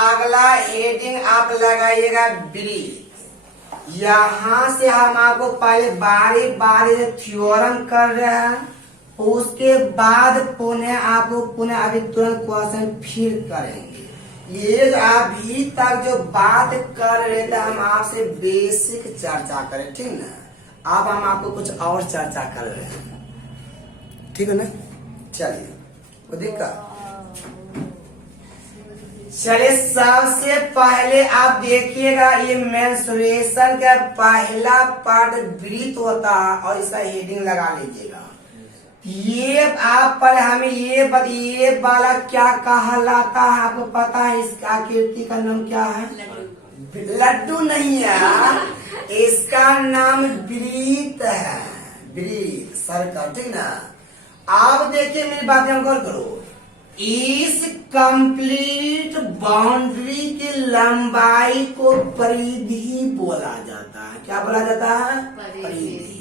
अगला हेडिंग आप लगाइएगा ब्रीथ। यहाँ से हम आपको पहले बारी बारी से थ्योरम कर रहे हैं, उसके बाद पुनः अभी तुरंत क्वेश्चन फिर करेंगे। ये अभी तक जो बात कर रहे थे हम आपसे बेसिक चर्चा करें, ठीक ना। अब हम आपको कुछ और चर्चा कर रहे हैं, ठीक है ना। चलिए वो दिक्कत, चलिए सबसे पहले आप देखिएगा ये मेंस्ट्रुएशन का पहला पार्ट ब्रीथ होता है और इसका हेडिंग लगा लीजिएगा। ये आप पर हमें ये बताइए वाला क्या कहलाता है, आपको पता है इसका आकृति का नाम क्या है? लड्डू नहीं है, इसका नाम ब्रीथ है, ब्रीथ सर्कल, ठीक ना। आप देखिए मेरी बात में गौर करो, इस कंप्लीट बाउंड्री की लंबाई को परिधि बोला जाता है। क्या बोला जाता है? परिधि।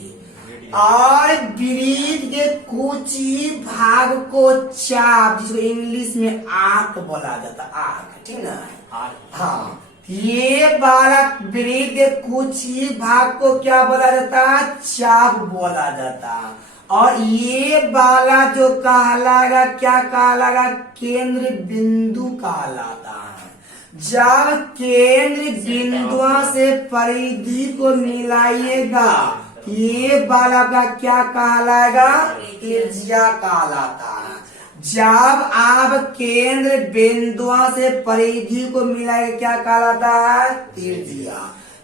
और ब्रीथ के कुछ ही भाग को चाप, जिसको इंग्लिश में आर्क बोला जाता है, आर्क, ठीक ना। हाँ, ये वाला ब्रीथ के कुछ ही भाग को क्या बोला जाता है? चाप बोला जाता है। और ये वाला जो कहलाएगा क्या कहलाएगा? केंद्र बिंदु कहलाता है। जब केंद्र बिंदुओं से परिधि को मिलाइएगा, ये वाला का क्या कहलाएगा? त्रिज्या कहलाता है। जब आप केंद्र बिंदुओं से परिधि को मिलाएगा क्या कहलाता है? त्रिज्या।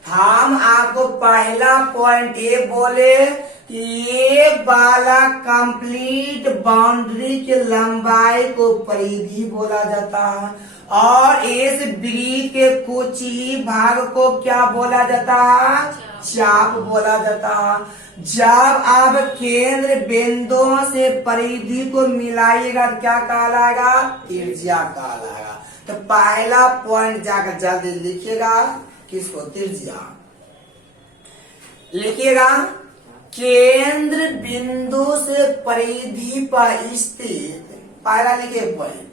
हम आपको पहला पॉइंट ये बोले कि ये वाला कंप्लीट बाउंड्री की लंबाई को परिधि बोला जाता है और इस ब्रीथ के कुछ ही भाग को क्या बोला जाता है? चाप बोला जाता है। जब आप केंद्र बिंदुओं से परिधि को मिलाइएगा तो क्या कहलाएगा? त्रिज्या कहलाएगा। तो पहला पॉइंट जाकर जल्दी लिखिएगा, किसको? त्रिज्या लिखिएगा। केंद्र बिंदु से परिधि पर स्थित, पहला लिखिए पॉइंट,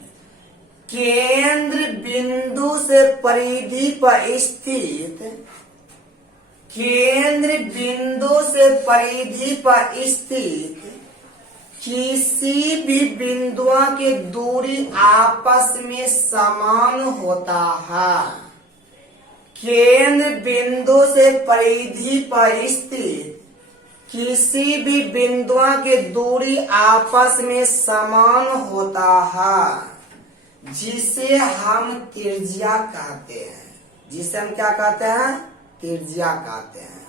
केंद्र बिंदु से परिधि पर स्थित, केंद्र बिंदु से परिधि पर स्थित किसी भी बिंदुओं की दूरी आपस में समान होता है। केंद्र बिंदु से परिधि पर स्थित किसी भी बिंदुओं की दूरी आपस में समान होता है, जिसे हम त्रिज्या कहते हैं। जिसे हम क्या कहते हैं? त्रिज्या कहते हैं।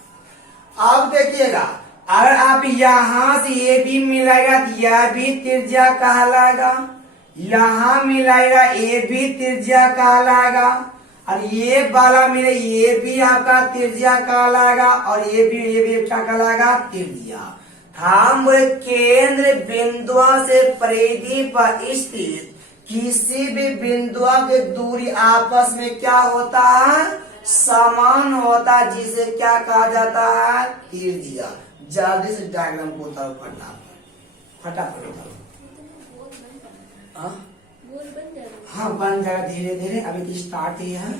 अब देखिएगा, अगर आप यहाँ से ये भी मिलाएगा तो यह भी त्रिज्या कहलाएगा, यहाँ मिलाएगा ये भी त्रिज्या कहलाएगा, और ये वाला मिले ये भी आपका त्रिज्या कहलाएगा, और ये भी क्या कहलाएगा? त्रिज्या। हम बोले केंद्र बिंदुओं से परिधि पर स्थित किसी भी बिंदुओं की दूरी आपस में क्या होता है? समान होता, जिसे क्या कहा जाता है? त्रिज्या। जल्दी से डायग्राम को उतारो, फटाफट उतारो। हाँ बन जाएगा धीरे धीरे, अभी तो स्टार्ट ही है।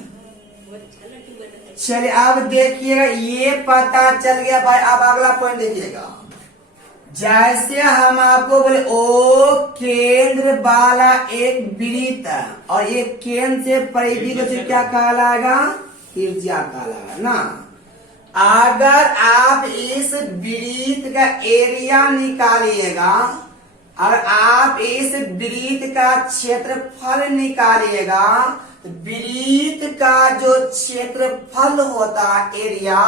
चलिए अब देखिएगा, ये पता चल गया भाई। अब अगला पॉइंट देखिएगा, जैसे हम आपको बोले ओ केंद्र वाला एक वृत्त और एक केंद्र से परिधि को क्या कहलाएगा? त्रिज्या कहलाएगा ना। अगर आप इस वृत्त का एरिया निकालिएगा और आप इस वृत्त का क्षेत्रफल निकालिएगा, तो वृत्त का जो क्षेत्रफल होता है एरिया,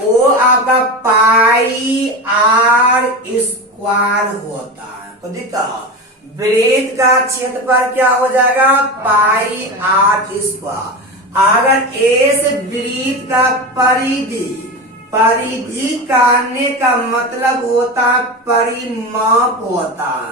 वो आपका पाई आर स्क्वायर होता है। तो देखा, वृत्त का क्षेत्रफल क्या हो जाएगा? पाई आर स्क्वायर। अगर इस वृत्त का परिधि कहने का मतलब होता है परिमाप होता है।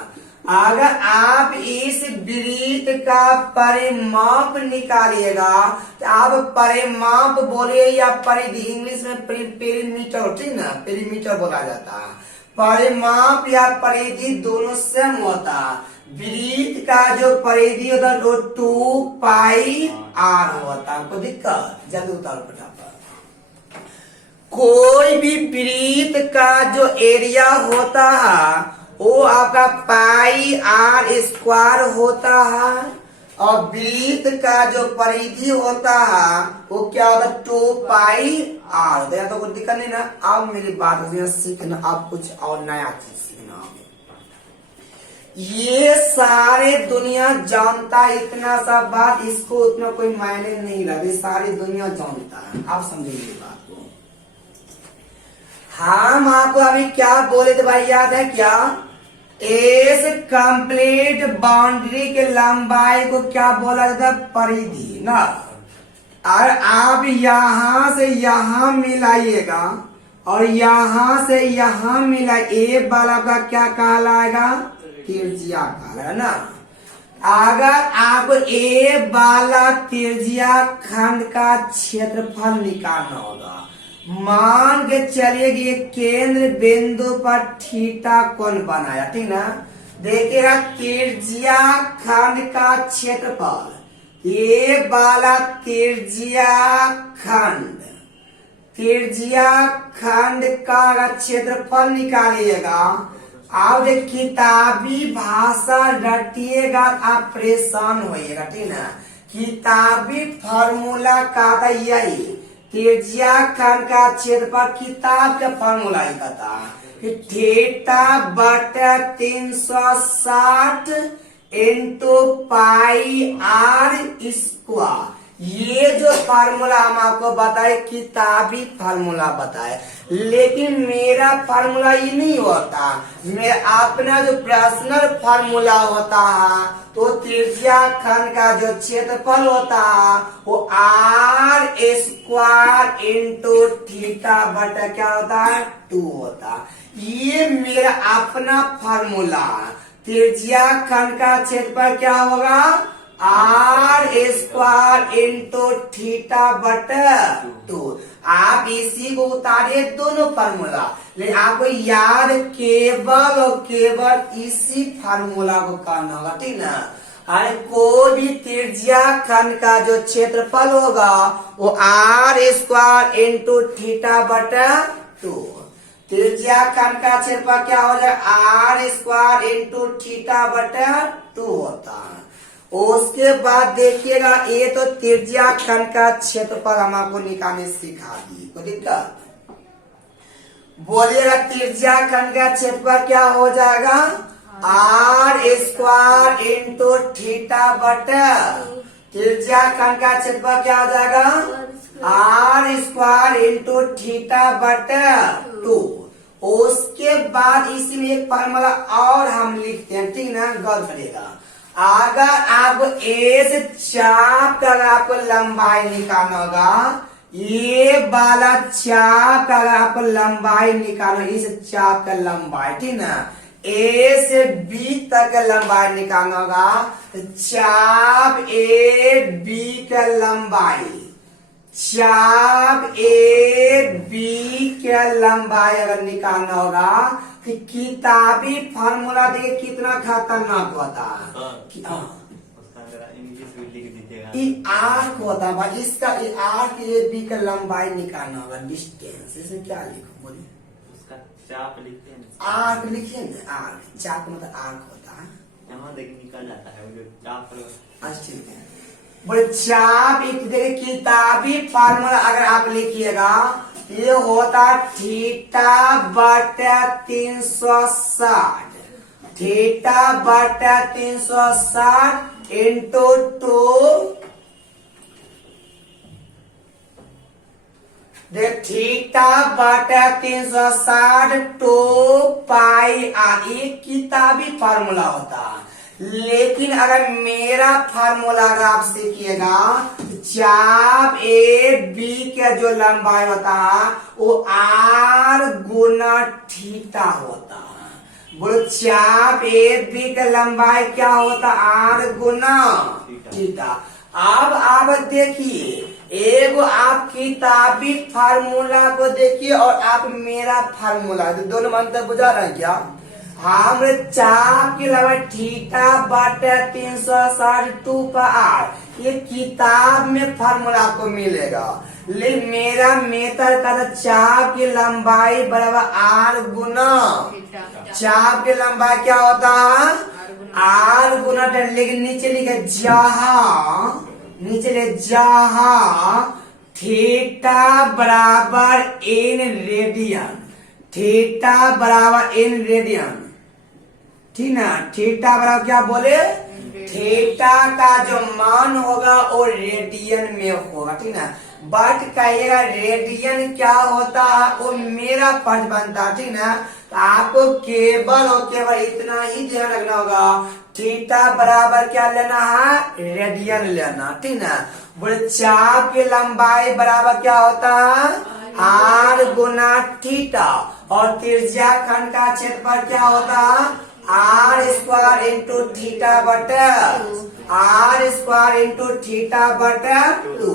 अगर आप इस वृत्त का परिमाप निकालिएगा तो आप परिमाप बोलिए या परिधि, इंग्लिश में पेरीमीटर, ठीक ना, पेरीमीटर बोला जाता है। परिमाप या परिधि दोनों सेम होता है। वृत्त का जो परिधि होता है वो 2πr होता है। कोई दिक्कत? जल्दी उतारो फटाफट। कोई भी वृत्त का जो एरिया होता है वो आपका πr² होता है, और वृत्त का जो परिधि होता है वो क्या होता है 2πr होता है। तो कोई दिक्कत नहीं ना। अब मेरी बात सीखना, आप कुछ और नया चीज सीखना। ये सारे दुनिया जानता है इतना सा बात, इसको उतना कोई मायने नहीं रहा, सारी दुनिया जानता है। आप समझिए बात को। हम आपको अभी क्या बोले थे भाई, याद है क्या? इस कंप्लीट बाउंड्री के लंबाई को क्या बोला जाता है? परिधि ना। और आप यहां से यहां मिलाइएगा और यहां से यहां मिला, ए वाला का क्या कहलाएगा? त्रिज्या कहलाएगा ना। अगर आप ए वाला त्रिज्या खंड का क्षेत्रफल निकालना होगा, मान के चलिए कि केंद्र बिंदु पर थीटा कोण बनाया, ठीक ना। देखिएगा त्रिज्या खंड का क्षेत्रफल, ये वाला त्रिज्या खंड का क्षेत्रफल निकालिएगा। आप किताबी भाषा रटिएगा, आप परेशान होइएगा, ठीक ना। किताबी फॉर्मूला का था यही, त्रिज्या खंड का क्षेत्रफल किताब का फॉर्मूला ही था कि थीटा बटा 360 इंटू πr²। ये जो फार्मूला हम आपको बताए किताबी फार्मूला बताए, लेकिन मेरा फार्मूला ये नहीं होता। मैं अपना जो पर्सनल फार्मूला होता है तो त्रिज्या खंड का जो क्षेत्रफल होता है वो r² इंटू थीटा बटा क्या होता है 2 होता। ये मेरा अपना फार्मूला। त्रिज्या खंड का क्षेत्रफल क्या होगा? r² इंटू थीटा बटा 2। आप इसी को उतारिए दोनों फार्मूला, लेकिन आपको याद केवल और केवल इसी फार्मूला को करना होगा, ठीक ना। अरे कोई भी त्रिज्या खंड का जो क्षेत्रफल होगा वो r² इंटू थीटा बटा 2। त्रिज्या खंड का क्षेत्रफल क्या हो जाएगा? r² इंटू थीटा बटा 2 होता है। उसके बाद देखिएगा, ये तो त्रिज्या खंड का क्षेत्रफल हम आपको निकालने सिखा दी। कोई दिक्कत? बोलिएगा त्रिज्या खंड का क्षेत्रफल क्या हो जाएगा? r² इंटू थीटा बटा, त्रिज्या खंड का क्षेत्रफल क्या हो जाएगा? r² इंटू थीटा बटा 2। उसके बाद इसी में एक फार्मूला और हम लिखते हैं, ठीक ना। गौर करिएगा, अगर आप इस चाप का आपको लंबाई निकालना होगा, ये वाला चाप का आपको लंबाई निकालना, इस चाप का लंबाई, ठीक ना। ए से बी तक का लंबाई निकालना होगा, तो चाप ए बी का लंबाई, अगर निकालना होगा तो किताबी फार्मूला देखिए कितना खतरनाक होता है। आर्क होता है भाई, इसका आर्क ए बी का लंबाई निकालना होगा, डिस्टेंस। इसमें क्या लिखो बोलिए? उसका चाप लिखते हैं, आर्क लिखिए ना। आर्क, चाप मतलब आर्क होता है, यहाँ देखिए निकल जाता है वो चाप। ठीक है, बोले चाप एक देखिए किताबी फार्मूला अगर आप लिखिएगा, ये होता थीटा बटा 360, थीटा बटा 360 इंटू 2, थीटा बटा 360 2πr। ये किताबी फार्मूला होता है। लेकिन अगर मेरा फार्मूला अगर आप सीखिएगा, चाप ए बी का जो लंबाई होता है वो r गुना थीटा होता है। बोलो चाप ए बी का लंबाई क्या होता है? r गुना थीटा। अब आप देखिए, एगो आप किताबी फार्मूला को देखिए और आप मेरा फार्मूला, दोनों अंतर बुझा रहे हैं क्या? हम चाप के अलावा थीटा बटे 360 2 पाई, ये किताब में फार्मूला आपको मिलेगा। लेकिन मेरा मेथड का चाप की लंबाई बराबर आर गुना, चाप की लंबाई क्या होता है आर गुना, लेकिन नीचे लिखे नीचे लिखे जहां थीटा बराबर एन रेडियन, थीटा बराबर एन रेडियन, ठीक ना। थीटा बराबर क्या बोले, थीटा का जो मान होगा वो रेडियन में होगा, ठीक ना। बट कहिएगा रेडियन क्या होता है वो मेरा फर्ज बनता, ठीक ना। तो आपको केवल और केवल इतना ही ध्यान रखना होगा, थीटा बराबर क्या लेना है रेडियन लेना, ठीक ना। बोले चाप की लंबाई बराबर क्या होता है आर गुना थीटा, और त्रिज्या खंड का क्षेत्रफल क्या होता है आर स्क्वायर इंटू थीटा बटे आर स्क्वायर इंटू थीटा बटे 2।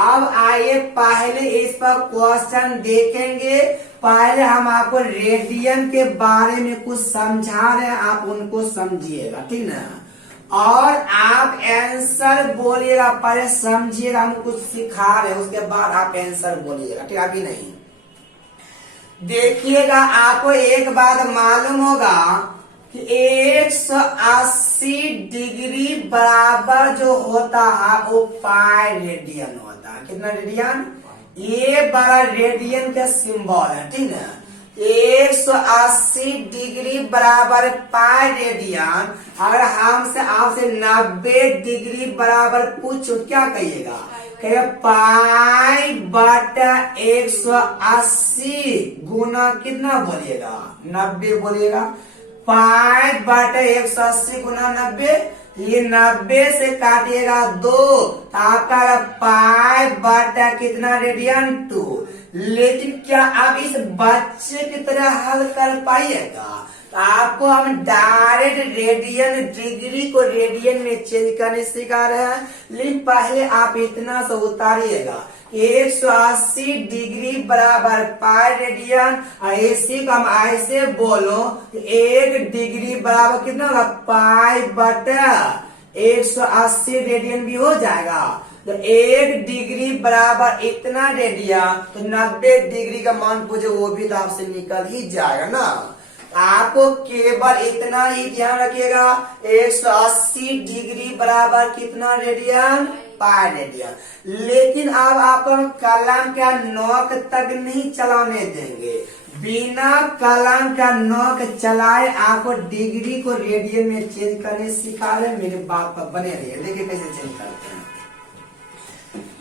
अब आइए पहले इस पर क्वेश्चन देखेंगे। पहले हम आपको रेडियन के बारे में कुछ समझा रहे हैं, आप उनको समझिएगा, ठीक ना। और आप आंसर बोलिएगा, पहले समझिएगा, हम कुछ सिखा रहे हैं उसके बाद आप आंसर बोलिएगा, ठीक। अभी नहीं देखिएगा, आपको एक बात मालूम होगा कि 180 डिग्री बराबर जो होता है वो पाई रेडियन होता है। कितना रेडियन, ये बड़ा रेडियन का सिंबल है, ठीक है। 180 डिग्री बराबर पाई रेडियन। अगर हमसे आपसे 90 डिग्री बराबर पूछो क्या कहिएगा, कहिएगा पाई बटा 180 गुना कितना बोलिएगा 90 बोलिएगा, पाई बटे 180 गुना 90, ये 90 से काटिएगा 2, आपका पाई बटा कितना रेडियन 2। लेकिन क्या आप इस बच्चे की तरह हल कर पाइएगा, तो आपको हम डायरेक्ट रेडियन डिग्री को रेडियन में चेंज करने सिखा रहे हैं। लेकिन पहले आप इतना सा उतारिएगा, 180 डिग्री बराबर पाई रेडियन, ऐसे को हम ऐसे बोलो 1 डिग्री बराबर कितना होगा पाई बटा 180 रेडियन भी हो जाएगा। तो 1 डिग्री बराबर इतना रेडियन, तो 90 डिग्री का मान पूछे वो भी तो आपसे निकल ही जाएगा ना। आपको केवल इतना ही ध्यान रखिएगा, 180 डिग्री बराबर कितना रेडियन पाई रेडियन। लेकिन अब आपको कलम का नोक तक नहीं चलाने देंगे, बिना कलम का नोक चलाए आपको डिग्री को रेडियन में चेंज करने सिखा रहे। मेरे बात पर बने रहिए, देखिए कैसे चेंज करते हैं।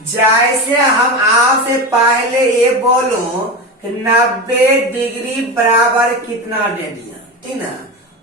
जैसे हम आपसे पहले ये बोलूं कि 90 डिग्री बराबर कितना रेडियन, ठीक ना।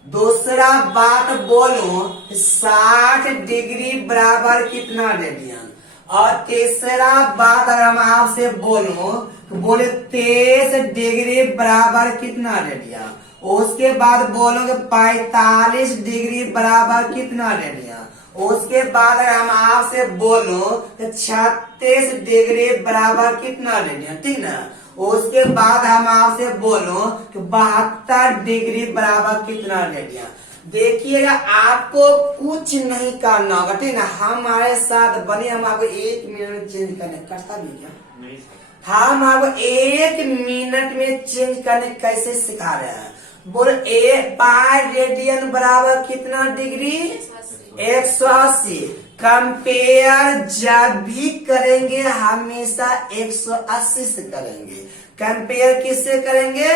दूसरा बात बोलूं 60 डिग्री बराबर कितना रेडियन, और तीसरा बात अगर हम आपसे बोलूं तो बोले 23 डिग्री बराबर कितना रेडियन, उसके बाद बोलोगे 45 डिग्री बराबर कितना रेडियन, उसके बाद अगर हम आपसे बोलो तो 36 डिग्री बराबर कितना रेडियन, ठीक ना। उसके बाद हम आपसे बोलो कि 72 डिग्री बराबर कितना रेडियन। देखिएगा आपको कुछ नहीं करना होगा, ठीक ना। हमारे साथ बने, हम आपको 1 मिनट में चेंज करने करता भी क्या नहीं, हम आपको 1 मिनट में चेंज करने कैसे सिखा रहे हैं। बोल पाई रेडियन बराबर कितना डिग्री 180। कंपेयर जब भी करेंगे हमेशा 180 से करेंगे। कंपेयर किससे करेंगे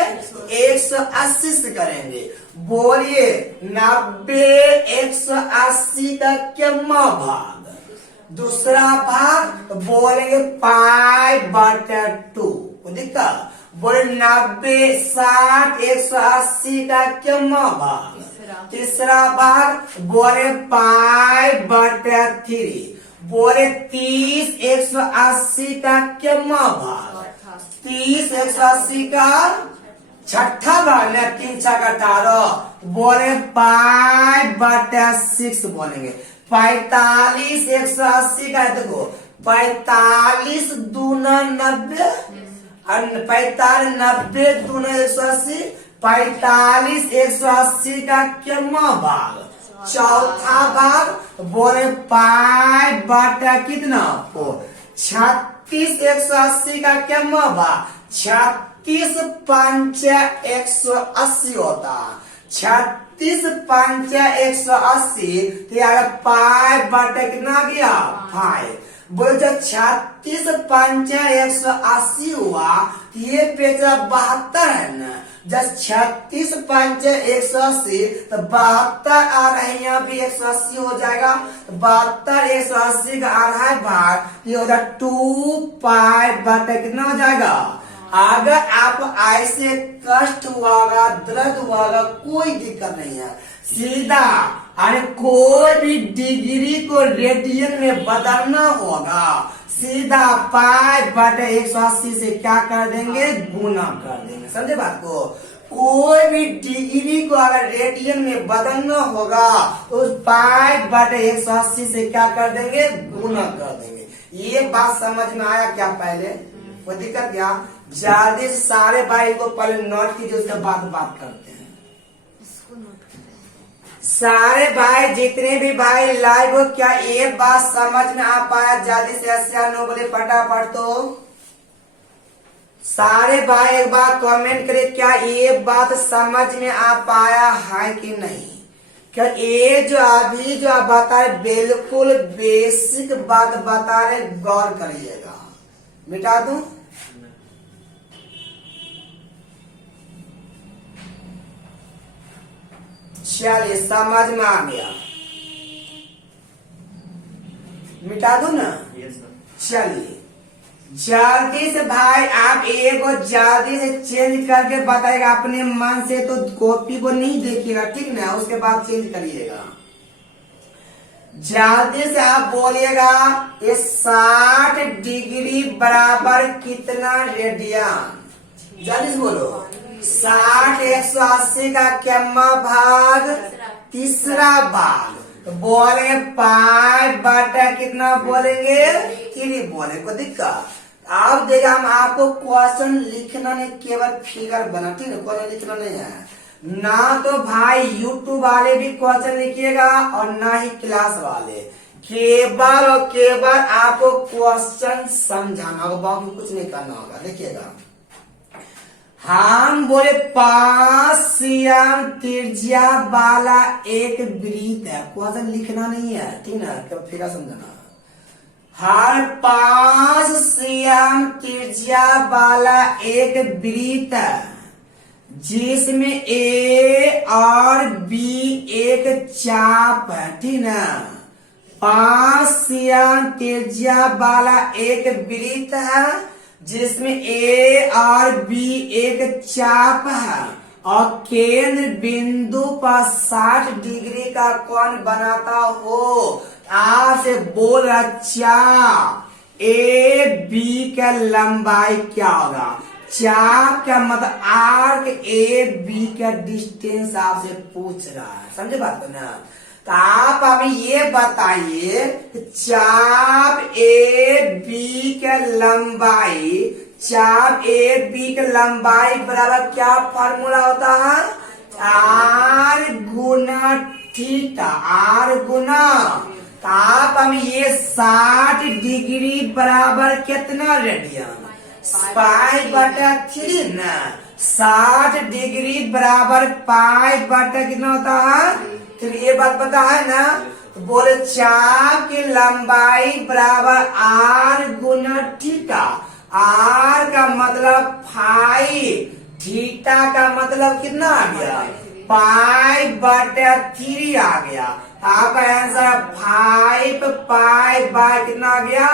180 से करेंगे। बोलिए 90 180 का क्या भाग, दूसरा भाग बोलेंगे पाई बटा 2। दिक्कत बोले 90 60 180 का क्या भाग, तीसरा भाग बोले पाई बटा 3। बोले 30 180 का क्या भाग, 30 180 का छठा भाग न 3 6 18। बोले पाई बटा 6 बोलेंगे। 45 180 का देखो 45 दूना 90, 45 90 दूना 180, 45 180 का कितना भाग, चौथा भाग। बोले पाई बटा कितना 4। 36 180 का कितना भाग, 36 5 180 होता। 36 5 180 तो पाई बटा कितना गया 5। बोले जब 36 5 180 हुआ तो ये पेजा 72 है ना। जब 36 5 180 तो 72 आ रहे हैं, यहाँ भी 180 हो जाएगा। 72 180 का आधा भाग ये हो जाएगा 2 पाई बटा कितना हो जाएगा। अगर आप ऐसे कष्ट हुआ, दर्द हुआ, कोई दिक्कत नहीं है, सीधा अरे कोई भी डिग्री को रेडियन में बदलना होगा, सीधा पाई बटे 180 से क्या कर देंगे, गुना कर देंगे। समझे बात को। कोई भी डिग्री को अगर रेडियन में बदलना होगा तो उस पाई बटे 180 से क्या कर देंगे, गुना कर देंगे। ये बात समझ में आया क्या? पहले कोई दिक्कत क्या? जल्दी सारे भाई को पहले नोट कीजिए, उसके बाद बात करते हैं। सारे भाई जितने भी भाई लाइव हो, क्या ये बात समझ में आ पाया? जल्दी से ऐसा नो बोले फटाफट। तो सारे भाई एक बार कमेंट करें, क्या ये बात समझ में आ पाया है कि नहीं? क्या ये जो अभी जो आप बता रहे बिल्कुल बेसिक बात बता रहे, गौर करिएगा। मिटा दूं? चलिए समझ में आ गया, मिटा दो ना। चलिए जल्दी से भाई आप एक जल्दी से चेंज करके बताएगा अपने मन से, तो कॉपी को नहीं देखिएगा, ठीक ना, उसके बाद चेंज करिएगा। जल्दी से आप बोलिएगा ये 60 डिग्री बराबर कितना रेडियन? जल्दी से बोलो। 60 180 का कितना भाग, तीसरा भाग। तो बोलेंगे पाई बटा कितना बोलेंगे, 3 बोले। को दिक्कत? आप देखिए हम आपको क्वेश्चन लिखना नहीं, केवल फिगर बना, ठीक है, क्वेश्चन लिखना नहीं है ना। तो भाई यूट्यूब वाले भी क्वेश्चन लिखिएगा और ना ही क्लास वाले, केवल और केवल आपको क्वेश्चन समझाना होगा, बाकी कुछ नहीं करना होगा। देखिएगा हम बोले 5 cm त्रिज्या वाला एक वृत्त है, क्वेश्चन लिखना नहीं है, ठीक है, क्या फिर समझना। हर 5 cm त्रिज्या वाला एक वृत्त है जिसमें A और B एक चाप है, ठीक है। 5 cm त्रिज्या वाला एक वृत्त है जिसमें A और B एक चाप है और केंद्र बिंदु पर 60 डिग्री का कोण बनाता हो। आपसे बोल रहा चाप A B का लंबाई क्या होगा? चाप का मतलब आर्क A B का डिस्टेंस आपसे पूछ रहा है, समझे बात को ना। तो आप अभी ये बताइए चाप ए बी के लंबाई, चाप ए बी के लंबाई बराबर क्या फॉर्मूला होता है? आर गुना थीटा, आर गुना। तो आप हम ये 60 डिग्री बराबर कितना रेडियन? पाई बटा 3 ना। 60 डिग्री बराबर पाई बटा कितना होता है? तो ये बात पता है ना। तो बोले चाप की लंबाई बराबर आर गुना थीटा। आर का मतलब 5, थीटा का मतलब कितना आ गया? पाई बटा 3 आ गया। आपका आंसर 5 पाई बाय कितना आ गया?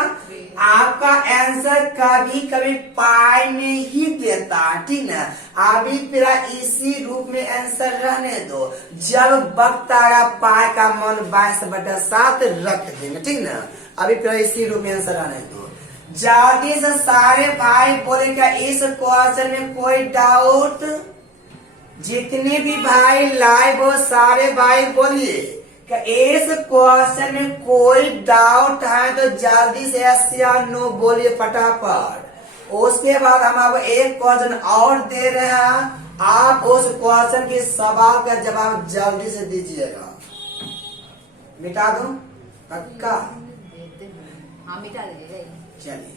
आपका आंसर कभी कभी पाई में ही देता है, ठीक है। अभी फिर इसी रूप में आंसर रहने दो, जब वक्त आएगा पाई का मान 22/7 रख देंगे, ठीक ना। अभी फिर इसी रूप में आंसर रहने दो। जल्दी से सारे भाई बोले क्या इस क्वेश्चन में कोई डाउट? जितने भी भाई लाइव हो सारे भाई बोलिए क्या इस क्वेश्चन में कोई डाउट है तो जल्दी से यस या नो बोलिए फटाफट। उसके बाद हम आपको एक क्वेश्चन और दे रहे हैं, आप उस क्वेश्चन के सवाल का जवाब जल्दी से दीजिएगा। मिटा दो पक्का? हाँ मिटा दीजिएगा। चलिए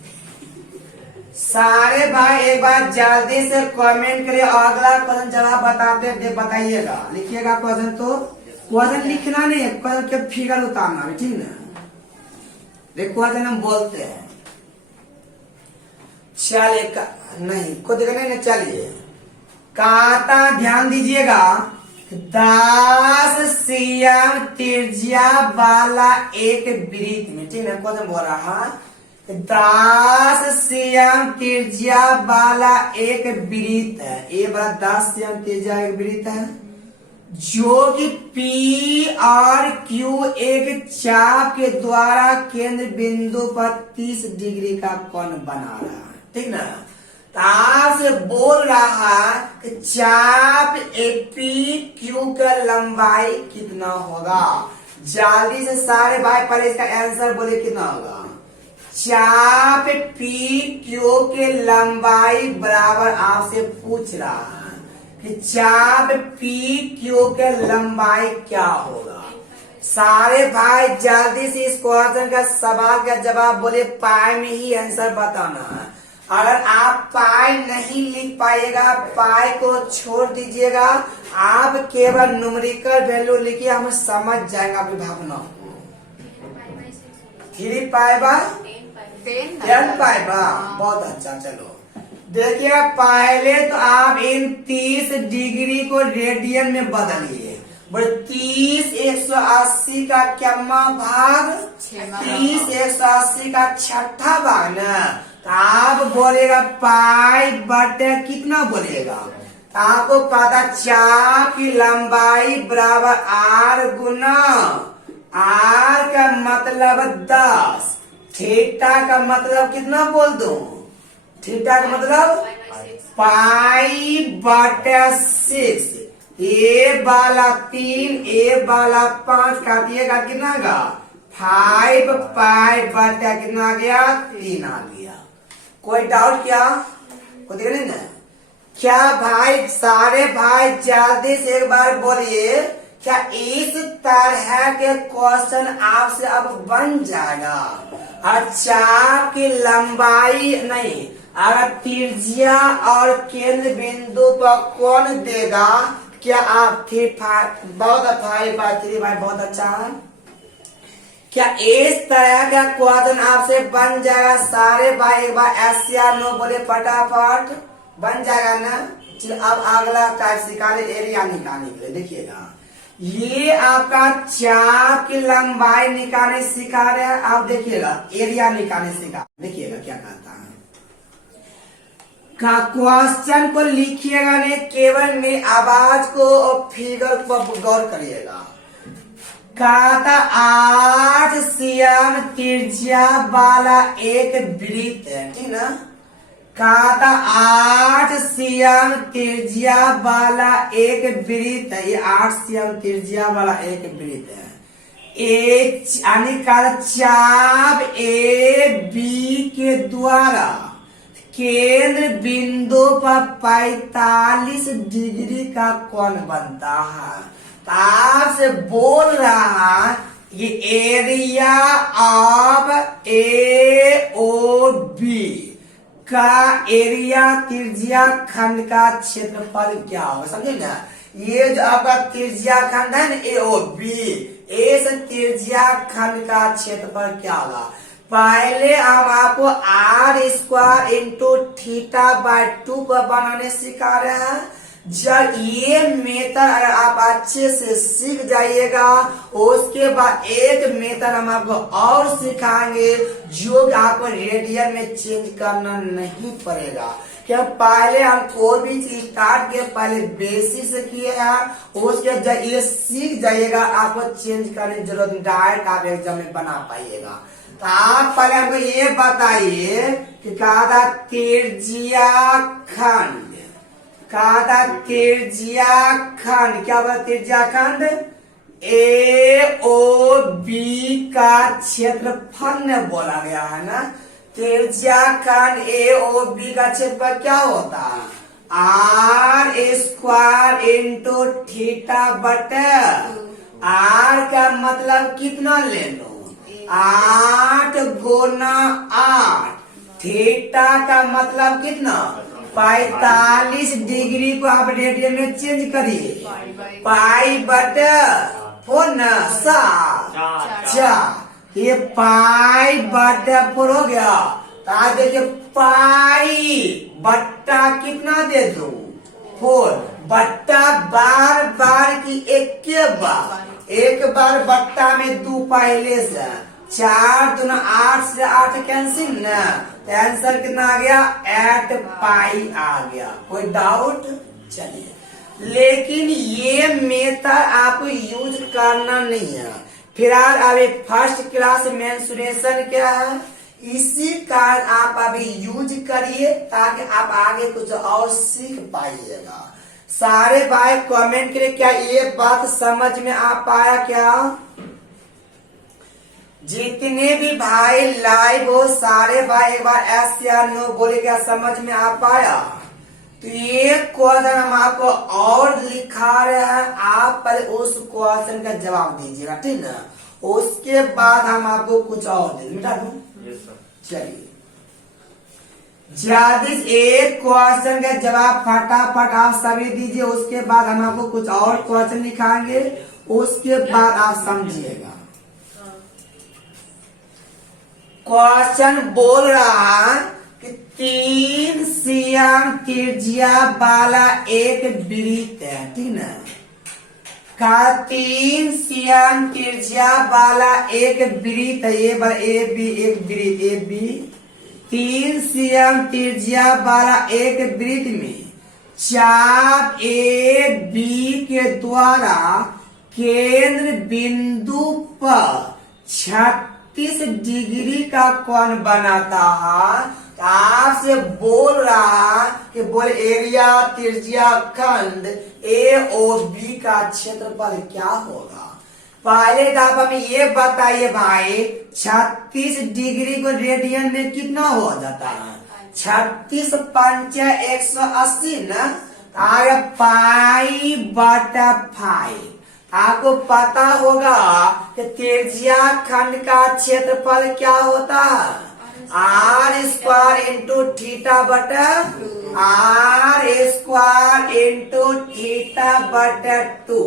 सारे भाई एक बार जल्दी से कमेंट करिए, अगला क्वेश्चन जवाब बताइएगा, लिखिएगा क्वेश्चन। तो क्वेश्चन लिखना नहीं है, क्वेश्चन के फिगर उतारना है, ठीक ना? देखो क्वेश्चन हम बोलते हैं, चलिए नहीं को देखने नहीं, चलिए काता ध्यान दीजिएगा। 10 cm त्रिज्या वाला एक वृत्त में, ठीक है? क्वेश्चन बोल रहा है 10 cm त्रिज्या वाला एक वृत्त है, ये बड़ा 10 cm त्रिज्या एक वृत्त है, जो कि P और Q एक चाप के द्वारा केंद्र बिंदु पर 30 डिग्री का कोण बना रहा है, ठीक ना? तो आपसे बोल रहा कि चाप APQ का लंबाई कितना होगा। जल्दी से सारे भाई पहले इसका आंसर बोले कितना होगा। चाप PQ के लंबाई बराबर आपसे पूछ रहा है कि चाप PQ के लंबाई क्या होगा। सारे भाई जल्दी से इस क्वेश्चन का सवाल का जवाब बोले, पाई में ही आंसर बताना है। अगर आप पाई नहीं लिख पाइएगा, पाई को छोड़ दीजिएगा, आप केवल न्यूमेरिकल वैल्यू लिखिए, हम समझ जाएगा आपकी भावना को। 3 पाई बाय 10 पाई बा, बहुत अच्छा। चलो देखिए, पहले तो आप इन 30 डिग्री को रेडियन में बदलिए। 30 180 का क्या भाग? 30 180 का छठा भाग ना। तो आप बोलेगा पाई बटे कितना बोलेगा? तो आपको पता चाप की लंबाई बराबर R गुना R का मतलब 10, थीटा का मतलब कितना बोल दो? थीटा का मतलब पाई बटे 6। ए वाला 3, ए वाला 5 काटिएगा कितना का? 5 पाई बटे कितना आ गया? 3 आ गया। कोई डाउट क्या? कोई दिख नहीं ना? क्या भाई सारे भाई जल्दी से एक बार बोलिए, क्या इस तरह के क्वेश्चन आपसे अब बन जाएगा? चाप की लंबाई नहीं, अगर त्रिज्या और केंद्र बिंदु पर कौन देगा, क्या आप 3 बहुत 5/3 भाई बहुत अच्छा है। क्या इस तरह का क्वेश्चन आपसे बन जाएगा? सारे भाई एक बार एस या नो बोले फटाफट, बन जाएगा ना? चलो अब अगला टाइप निकाले, एरिया निकालने के लिए। देखिएगा, ये आपका चाप की लंबाई निकालने सिखा रहे हैं, आप देखिएगा एरिया निकालने सिखा। देखिएगा क्या कहता है का क्वेश्चन को लिखिएगा नहीं, केवल मेरी आवाज को और फिगर पर गौर करिएगा। कहता 8 cm त्रिज्या वाला एक वृत्त है, ठीक ना? कहता 8 cm त्रिज्या वाला एक वृत्त है, ये 8 cm त्रिज्या वाला एक वृत्त है। यानी चाप AB के द्वारा केंद्र बिंदु पर 45 डिग्री का कोण बनता है। आपसे बोल रहा ये एरिया ऑफ AOB का एरिया त्रिज्या खंड का क्षेत्रफल क्या होगा, समझे ना? ये जो आपका त्रिज्या खंड है ना AOB, इस त्रिज्या खंड का क्षेत्रफल क्या होगा? पहले हम आपको R² इंटू थीटा बाय 2 पर बनाने सिखा रहे हैं। जब ये मेथड अगर आप अच्छे से सीख जाइएगा, उसके बाद एक मेथड हम आपको और सिखाएंगे जो आपको रेडियन में चेंज करना नहीं पड़ेगा। क्या पहले हम कोई भी चीज स्टार्ट किए, पहले बेसिक से किए हैं, उसके जब ये सीख जाइएगा आपको चेंज करने की जरूरत नहीं, डायरेक्ट आप एग्जाम में बना पाइएगा। तो आप पहले हमको ये बताइए कि कहा था त्रिज्या खंड, कहा था त्रिज्या खंड, क्या बोला? त्रिज्या खंड AOB का क्षेत्रफल ने बोला गया है ना। त्रिज्या खंड AOB का क्षेत्रफल क्या होता है? आर स्क्वायर इंटू थीटा बटे आर का मतलब कितना ले लो 8 गुना 8। थीटा का मतलब कितना 45 डिग्री को आप रेडियन में चेंज करिए पाई बटे 4 न 4 ये पाई बटे 4 हो गया। तो आज देखिए पाई बट्टा कितना दे दो 4 बट्टा बार बार की एक बार बट्टा में 2 पहले से 4 दूना 8 से 8 कैंसिल न तो आंसर कितना आ गया 8 पाई आ गया। कोई डाउट चलिए लेकिन ये मेथड आपको यूज करना नहीं है। फिलहाल अभी फर्स्ट क्लास मेंसुरेशन क्या है इसी कारण आप अभी यूज करिए ताकि आप आगे कुछ और सीख पाइएगा। सारे भाई कमेंट करें क्या ये बात समझ में आ पाया क्या। जितने भी भाई लाइव हो सारे भाई एक बार एस या नो बोले क्या समझ में आ पाया। तो ये क्वेश्चन हम आपको और लिखा रहे हैं आप पहले उस क्वेश्चन का जवाब दीजिएगा ठीक ना। उसके बाद हम आपको कुछ और दे मिटा दूं। चलिए जल्दी एक क्वेश्चन का जवाब फटाफट आप सभी दीजिए उसके बाद हम आपको कुछ और क्वेश्चन दिखाएंगे उसके बाद आप समझिएगा। क्वेश्चन बोल रहा कि 3 cm त्रिज्या वाला एक वृत्त है ठीक ना का 3 cm त्रिज्या वाला एक वृत्त है ये बार ए बी एक वृत्त ए बी 3 cm त्रिज्या वाला एक वृत्त में चाप ए बी के द्वारा केंद्र बिंदु पर 36 डिग्री का कोण बनाता है। आपसे बोल रहा कि बोल एरिया त्रिज्या खंड ए ओ बी का क्षेत्रफल क्या होगा। पहले तो आप हमें ये बताइए भाई 36 डिग्री को रेडियन में कितना हो जाता है 36 पंचा 180 न आगे पाई बटा 5। आपको पता होगा कि त्रिज्या खंड का क्षेत्रफल क्या होता है आर स्क्वायर इंटू थीटा बटा आर स्क्वायर इंटू थीटा बटा 2।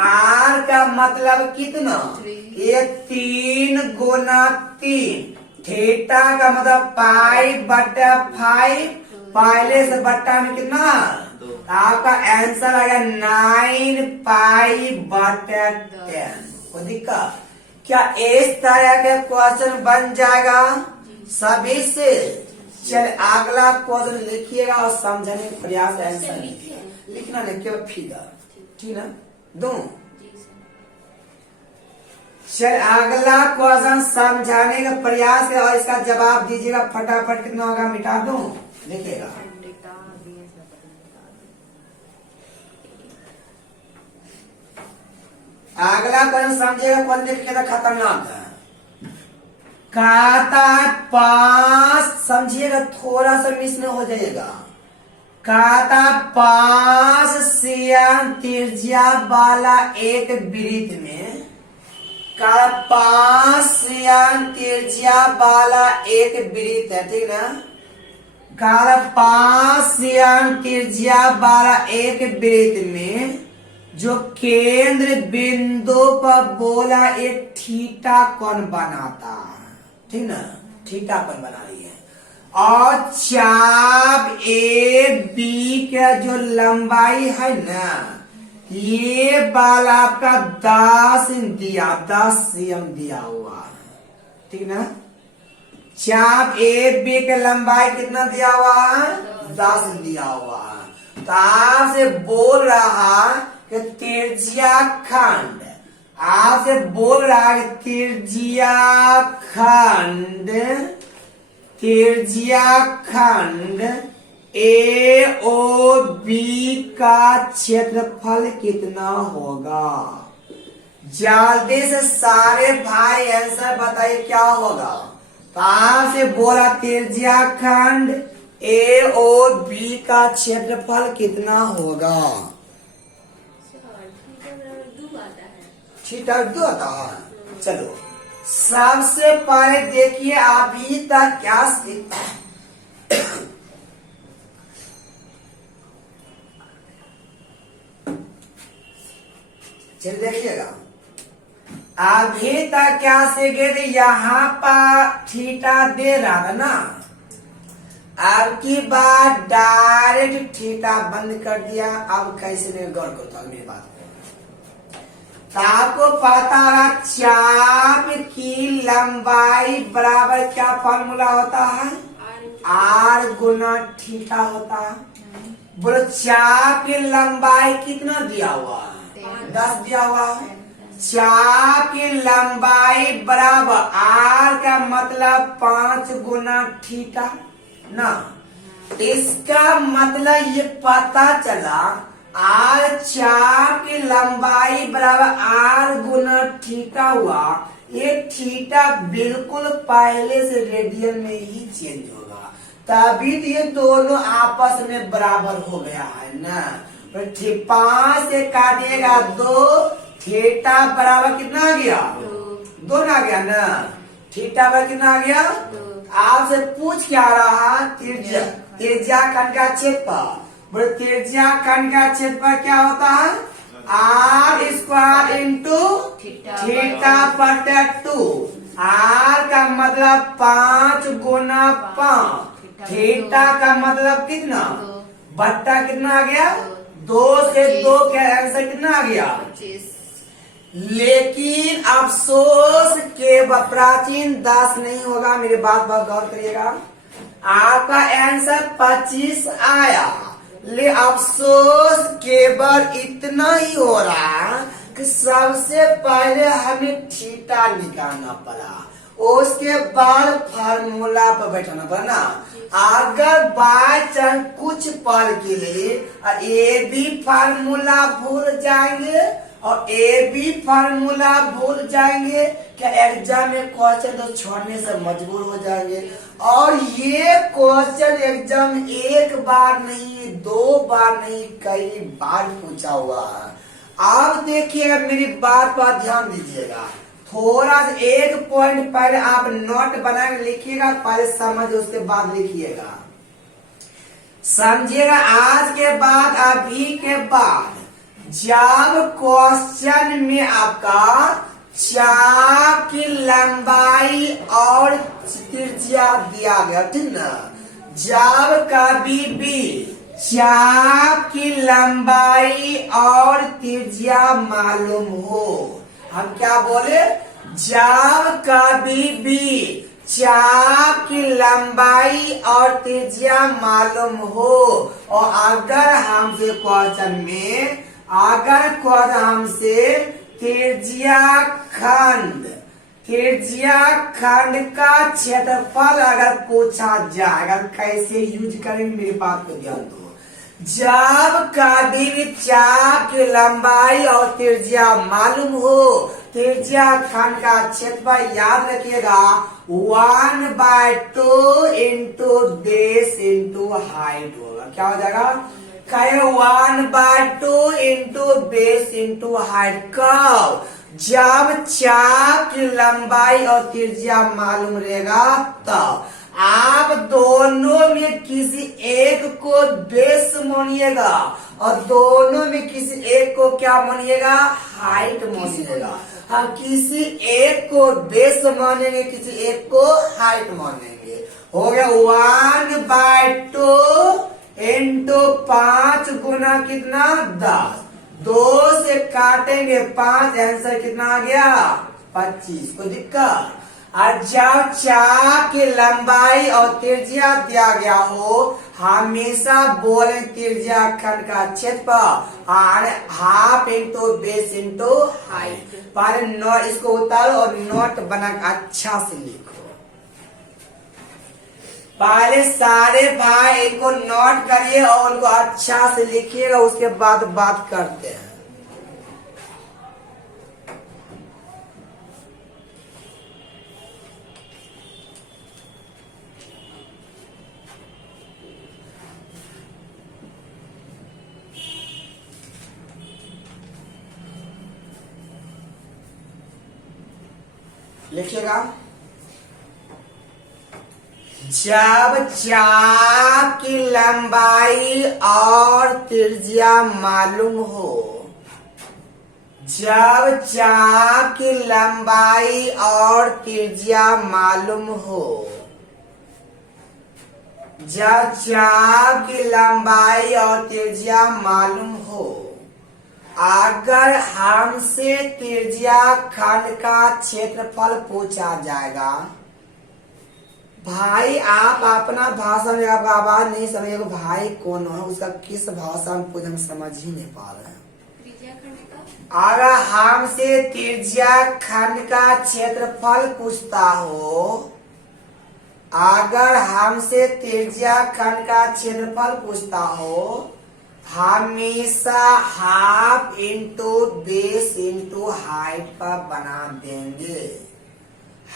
आर का मतलब कितना ये 3 गुना 3 थीटा का मतलब पाई बटा 5 पहले से बट्टा में कितना आपका आंसर आ गया 9 पाई बटा 10। कोई दिक्कत क्या इस तरह के क्वेश्चन बन जाएगा सभी से। चल अगला क्वेश्चन लिखिएगा और समझने का प्रयास आंसर लिखना नहीं केवल फिगर ठीक ना दो। चल अगला क्वेश्चन समझाने का प्रयास है और इसका जवाब दीजिएगा फटाफट कितना होगा मिटा दूं लिखिएगा। अगला क्वेश्चन समझेगा कौन देखिएगा खतरनाक है कहता है 5 समझिएगा थोड़ा सा मिस न हो जाएगा। कहता 5 cm त्रिज्या वाला एक वृत्त में का 5 cm त्रिज्या वाला एक वृत्त है ठीक ना का 5 cm त्रिज्या वाला एक वृत्त में जो केंद्र बिंदु पर बोला एक थीटा कोण बनाता ठीक ना थीटा कोण बना रही है और चाप ए बी का जो लंबाई है ना ये वाला आपका 10 cm दिया हुआ है ठीक ना। चाप ए बी का लंबाई कितना दिया हुआ है 10 दिया हुआ है। तो आपसे बोल रहा कि त्रिज्या खंड आपसे बोल रहा है त्रिज्या खंड ए ओ बी का क्षेत्रफल कितना होगा। जल्दी से सारे भाई आंसर बताइए क्या होगा। तो आपसे बोला त्रिज्या खंड ए ओ बी का क्षेत्रफल कितना होगा? थीटा 2 आता है। चलो सबसे पहले देखिए अभी तक क्या सीखा है। चलिए देखिएगा अभी तक क्या सीखे थे, यहाँ पर थीटा दे रहा था ना, अब की बात डायरेक्ट थीटा बंद कर दिया। अब कैसे नहीं गौर करता मेरी बात को, तो आपको पता होगा चाप की लंबाई बराबर क्या फॉर्मूला होता है? आर गुना थीटा होता है। बोलो चाप की लंबाई कितना दिया हुआ है? 10 दिया हुआ है। चाप की लंबाई बराबर आर का मतलब 5 गुना थीटा ना। इसका मतलब ये पता चला आर चाप की लंबाई बराबर आर गुना थीटा हुआ। ये थीटा बिल्कुल पहले से रेडियन में ही चेंज होगा, तभी तो ये दोनों आपस में बराबर हो गया है ना। 5 से काटिएगा 2, थीटा बराबर कितना आ गया? 2 आ गया ना। थीटा बराबर कितना आ गया? आपसे पूछ क्या रहा? त्रिज्या खंड का क्षेत्रफल। बोले त्रिज्या खंड का क्षेत्रफल क्या होता है? आर स्क्वायर इंटू थीटा बटा 2। आर का मतलब 5 गुना 5, थीटा का मतलब कितना बट्टा कितना आ गया? 2 से 2 का आंसर कितना आ गया? 25। लेकिन अफसोस के प्राचीन दास नहीं होगा, मेरी बात पर गौर करिएगा। आपका आंसर 25 आया, ले अफसोस केवल इतना ही हो रहा कि सबसे पहले हमें थीटा निकालना पड़ा, उसके बाद फार्मूला पर बैठाना पड़ा ना। अगर बाय चांस कुछ पल के लिए ए बी फार्मूला भूल जाएंगे और ए बी फार्मूला भूल जाएंगे, क्या एग्जाम में क्वेश्चन तो छोड़ने से मजबूर हो जाएंगे। और ये क्वेश्चन एग्जाम एक बार नहीं, 2 बार नहीं, कई बार पूछा हुआ है। आप देखिएगा, मेरी बात पर ध्यान दीजिएगा। थोड़ा सा एक पॉइंट पहले आप नोट बना के लिखिएगा, पहले समझ उसके बाद लिखिएगा, समझिएगा। आज के बाद अभी के बाद जब क्वेश्चन में आपका चाप की लंबाई और त्रिज्या दिया गया, ठीक ना, जब कभी भी चाप की लंबाई और त्रिज्या मालूम हो, हम क्या बोले, जब कभी भी चाप की लंबाई और त्रिज्या मालूम हो और अगर हमसे क्वेश्चन में हमसे त्रिज्या खंड का क्षेत्रफल अगर पूछा जाएगा, कैसे यूज करेंगे मेरी बात को ध्यान दो। जब कभी भी चाप की लंबाई और त्रिज्या मालूम हो, त्रिज्या खंड का क्षेत्रफल याद रखिएगा 1/2 इंटू बेस इंटू हाइट होगा। क्या हो जाएगा? कहे 1/2 इंटू बेस इंटू हाइट। कब? जब चाप की लंबाई और त्रिज्या मालूम रहेगा तब। आप दोनों में किसी एक को बेस मानिएगा और दोनों में किसी एक को क्या मानिएगा? हाइट मानिएगा। हम किसी एक को बेस मानेंगे, किसी एक को हाइट मानेंगे। हो गया 1/2 इंटू 5 गुना कितना? 10। 2 से काटेंगे 5, आंसर कितना आ गया? 25। कोई दिक्कत? और जब चाप की लंबाई और त्रिज्या दिया गया हो, हमेशा बोले त्रिज्या खंड का क्षेत्रफल और half into base into height. पहले इसको उतारो और नोट बना अच्छा से लिखो। पहले सारे भाई इनको नोट करिए और उनको अच्छा से लिखिएगा, उसके बाद बात करते हैं। लिखिएगा, जब चाप की लंबाई और त्रिज्या मालूम हो, जब चाप की लंबाई और त्रिज्या मालूम हो, जब चाप की लंबाई और त्रिज्या मालूम हो, अगर हमसे त्रिज्या खंड का क्षेत्रफल पूछा जाएगा। भाई आप अपना भाषा में आप आवाज नहीं समझेगा, भाई कौन है उसका किस भाषा में पूछ हम समझ ही नहीं पा रहे हैं। अगर हमसे त्रिज्या खंड का क्षेत्रफल पूछता हो, अगर हमसे त्रिज्या खंड का क्षेत्रफल पूछता हो, हमेशा half into base into height पर बना देंगे।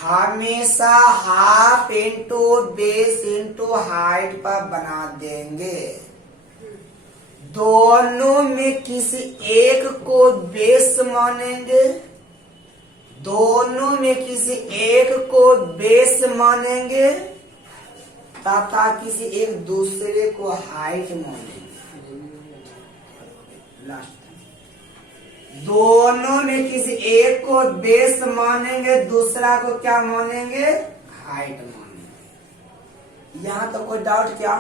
हमेशा half into base into height पर बना देंगे। दोनों में किसी एक को बेस मानेंगे, दोनों में किसी एक को बेस मानेंगे तथा किसी एक दूसरे को हाइट मानेंगे। दोनों में किसी एक को बेस मानेंगे, दूसरा को क्या मानेंगे, हाइट मानेंगे। यहाँ तो कोई डाउट क्या?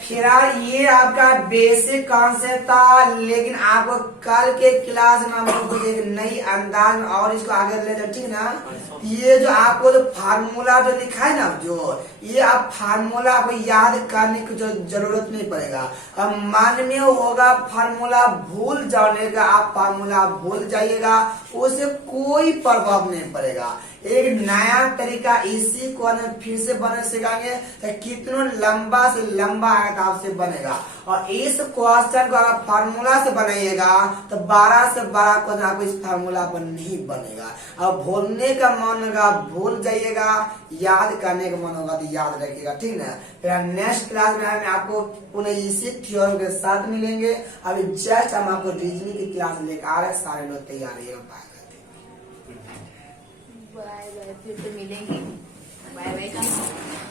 फिर ये आपका बेसिक कॉन्सेप्ट था, लेकिन आपको कल के क्लास में हम लोग एक नई अंदाज में और इसको आगे ले जाए, ठीक ना। ये जो आपको जो फार्मूला जो लिखा है ना, जो ये आप फार्मूला आपको याद करने की जो जरूरत नहीं पड़ेगा। अब मन में होगा फार्मूला भूल जाने का, आप फार्मूला भूल जाइएगा, उससे कोई प्रभाव नहीं पड़ेगा। एक नया तरीका इसी को फिर से बने सिखाएंगे तो कितना लंबा से लंबा आयत से बनेगा। और इस क्वेश्चन को अगर फार्मूला से बनाइएगा तो 12 से 12 क्वेश्चन आपको इस फार्मूला पर नहीं बनेगा। अब भूलने का मन होगा भूल जाइएगा, याद करने का मन होगा तो याद रखिएगा, ठीक ना। फिर नेक्स्ट क्लास में हम आपको पुनः इसी थ्योरम के साथ मिलेंगे। अभी जस्ट हम आपको रीजनिंग की क्लास लेकर आ रहे हैं, सारे लोग तैयार रहिएगा। बाय बाय, फिर तो मिलेंगे। Bye bye.